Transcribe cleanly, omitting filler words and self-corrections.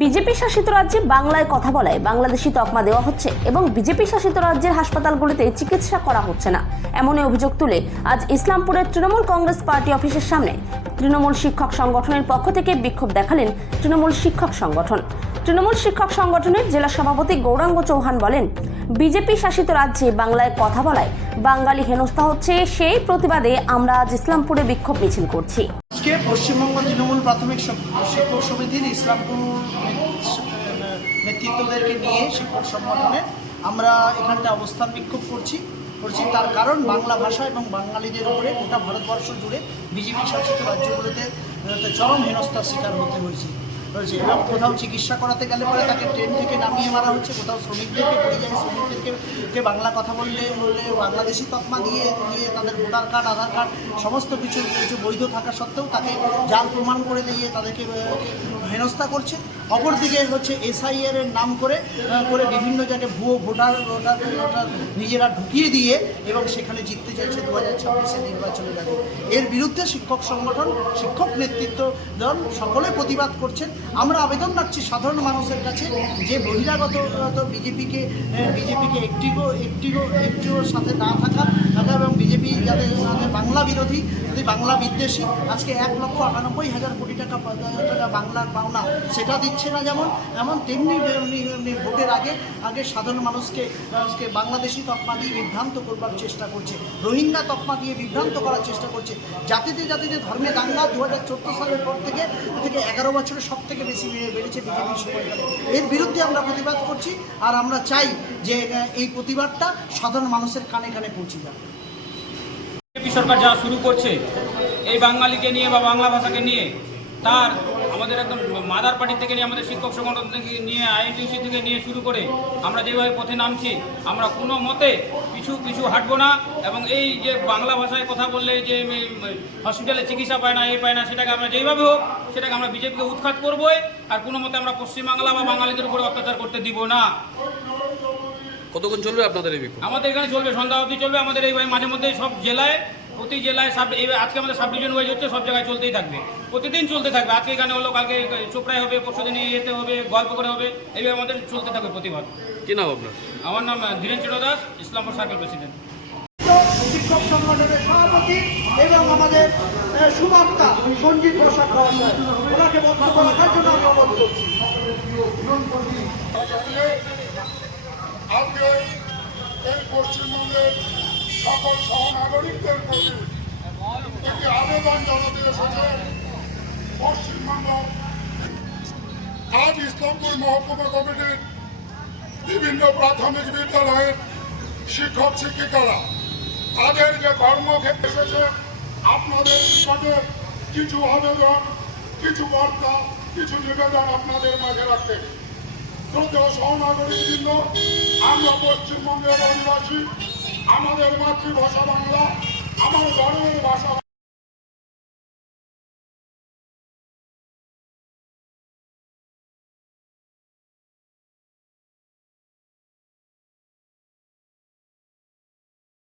BJP শাসিত রাজ্যে বাংলায় কথা বলায় বাংলাদেশি তকমা দেওয়া হচ্ছে এবং বিজেপি শাসিত রাজ্যের হাসপাতালগুলিতে চিকিৎসা করা হচ্ছে না, এমনই অভিযোগ তুলে আজ ইসলামপুরের তৃণমূল কংগ্রেস পার্টি অফিসের সামনে তৃণমূল শিক্ষক সংগঠনের পক্ষ থেকে বিক্ষোভ দেখালেন তৃণমূল শিক্ষক সংগঠন। তৃণমূল শিক্ষক সংগঠনের জেলা সভাপতি গৌরাঙ্গ চৌহান বলেন, বিজেপি শাসিত রাজ্যে বাংলায় কথা বলায় বাঙালি হেনস্থা হচ্ছে, সেই প্রতিবাদে আমরা আজ ইসলামপুরে বিক্ষোভ মিছিল করছি। আজকে পশ্চিমবঙ্গ তৃণমূল প্রাথমিক শিক্ষক সমিতির ইসলামপুর নেতৃত্বদেরকে নিয়ে শিক্ষক সংগঠনে আমরা এখানটা অবস্থান বিক্ষোভ করছি। তার কারণ বাংলা ভাষা এবং বাঙালিদের উপরে গোটা ভারতবর্ষ জুড়ে বিজেপি শাসিত রাজ্যগুলোতে চরম হেনস্থার শিকার হতে হয়েছে এবং কোথাও চিকিৎসা করাতে গেলে পরে তাকে ট্রেন থেকে নামিয়ে মারা হচ্ছে, কোথাও শ্রমিকদেরকে পরিযায়ী শ্রমিকদেরকে বাংলা কথা বললে বাংলাদেশি তকমা দিয়ে তাদের ভোটার কার্ড, আধার কার্ড সমস্ত কিছু বৈধ থাকা সত্ত্বেও তাকে জাল প্রমাণ করে দিয়ে তাদেরকে হেনস্থা করছে। অপরদিকে এসআইআর এর নাম করে বিভিন্ন জায়গায় ভুয়ো ভোটার নিজেরা ঢুকিয়ে দিয়ে এবং সেখানে জিততে চাইছে 2026-এর নির্বাচনের আগে। এর বিরুদ্ধে শিক্ষক সংগঠন, শিক্ষক নেতৃত্ব দল সকলে প্রতিবাদ করছেন। আমরা আবেদন রাখছি সাধারণ মানুষের কাছে যে বহিরাগত বিজেপিকে একটিও সাথে না থাকা এবং বিজেপি যাদের বাংলা বিরোধী, বাংলা বিদ্বেষী, আজকে 1,98,000 কোটি টাকা বাংলার পাওনা সেটা দিচ্ছে না এমন তেমনি ভোটের আগে সাধারণ মানুষকে বাংলাদেশি তকমা দিয়ে বিভ্রান্ত করবার চেষ্টা করছে, রোহিঙ্গা তকমা দিয়ে বিভ্রান্ত করার চেষ্টা করছে। জাতিতে ধর্মে দাঙ্গা 2014 সালের পর থেকে 11 বছরে সব থেকে বেশি বেড়েছে বিজেপির সময়কালে। এর বিরুদ্ধে আমরা প্রতিবাদ করছি আর আমরা চাই যে এই প্রতিবাদটা সাধারণ মানুষের কানে কানে পৌঁছে যাবে। বিজেপি সরকার যা শুরু করছে এই বাঙালিকে নিয়ে বা বাংলা ভাষাকে নিয়ে, তার আমাদের একদম মাদার পার্টি থেকে নিয়ে, আমাদের শিক্ষক সংগঠন থেকে নিয়ে, আইএনটিউসি থেকে নিয়ে শুরু করে আমরা যেভাবে পথে নামছি, আমরা কোনো মতে পিছু হাঁটবো না। এবং এই যে বাংলা ভাষায় কথা বললে যে হসপিটালে চিকিৎসা পায় না, পায় না, সেটাকে আমরা যেইভাবে হোক সেটাকে আমরা বিজেপিকে উৎখাত করবোই। আর কোনো মতে আমরা পশ্চিমবাংলা বা বাঙালিদের উপরে অত্যাচার করতে দিব না। কতক্ষণ চলবে আপনাদের এই বিক্ষোভ? আমাদের এখানে চলবে, সন্ধ্যা অবধি চলবে। আমাদের এই মাঝে মধ্যে সব জেলায়, প্রতি জেলায় আজকে আমাদের সাব ডিভিশন ওয়াইজ হচ্ছে, সব জায়গায় চলতেই থাকবে, প্রতিদিন চলতে থাকবে। আজকে এখানে হলো, কালকে চোপড়ায় হবে, পরশুদিন এতে হবে, গল্প করে হবে, এইভাবে আমাদের চলতে থাকবে প্রতিবার। কি নাম আপনার? আমার নাম ধীরেন চন্দ্র দাস, ইসলামপুর সার্কেল প্রেসিডেন্ট। শিক্ষক সংগঠনের সভাপতি এবং আমাদের সুবক্তা সঞ্জিত প্রসাদ ওনাকে বক্তব্য রাখার জন্য আমি অনুরোধ করছি। আজকে এই পশ্চিমবঙ্গের সকল সহনাগরিকদের প্রতি একটি আবেদন জানাতে এসেছে পশ্চিমবঙ্গ। আজ ইসলামপুর মহকুমা কমিটির বিভিন্ন প্রাথমিক বিদ্যালয়ের শিক্ষক শিক্ষিকারা তাদের যে কর্মক্ষেত্রে এসেছে, আপনাদের নিকটে কিছু আবেদন, কিছু বার্তা, কিছু নিবেদন আপনাদের মাঝে রাখতে। শ্রদ্ধেয় সহনাগরিকবৃন্দ, আমরা পশ্চিমবঙ্গের অধিবাসী, আমাদের মাতৃভাষা বাংলা, আমার গর্বের ভাষা।